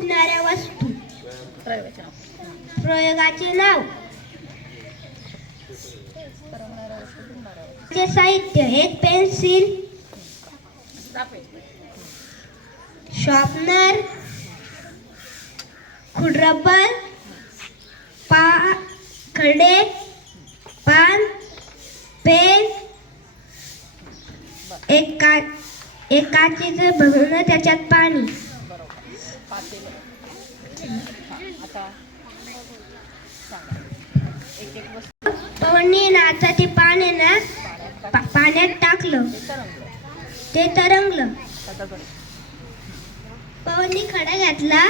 बुडणाऱ्या वस्तू. प्रयोगाचे नाव. चे साहित्य एक पेन्सिल. शॉर्पनर खुडरबर पा खडे. पान. पेन. एक का एक काचेचं भरून त्याच्यात पाणी. पवनी नाचाचे पाणी ना पा- पाण्यात टाकलं ते तरंगलं. पवननी खडा घातला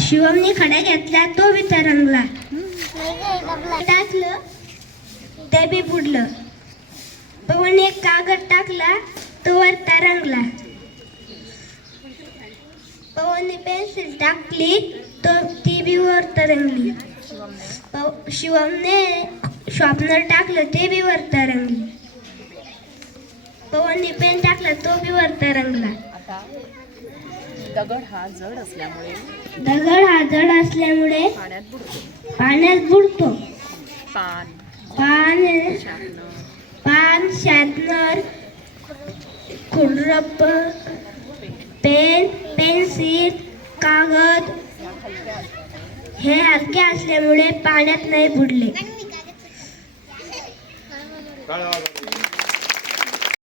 शिवमने खडा घेतला तो बी तरंगला. टाकलं ते बी बुडलं. पवन एक कागद टाकला तो वर तरंगला. पवनने पेन्सिल टाकली तो ती बी वर तरंगली. शिवमने शॉर्पनर टाकलं ते बी वर तरंगली. पवनने पेन टाकला तो बी वर तरंगला. दगड हा जड असल्यामुळे दगड हा जड असल्यामुळे पाण्यात बुडतो. पान. पान पान पेन पेन्सिल कागद हे हलके असल्यामुळे पाण्यात नाही बुडले.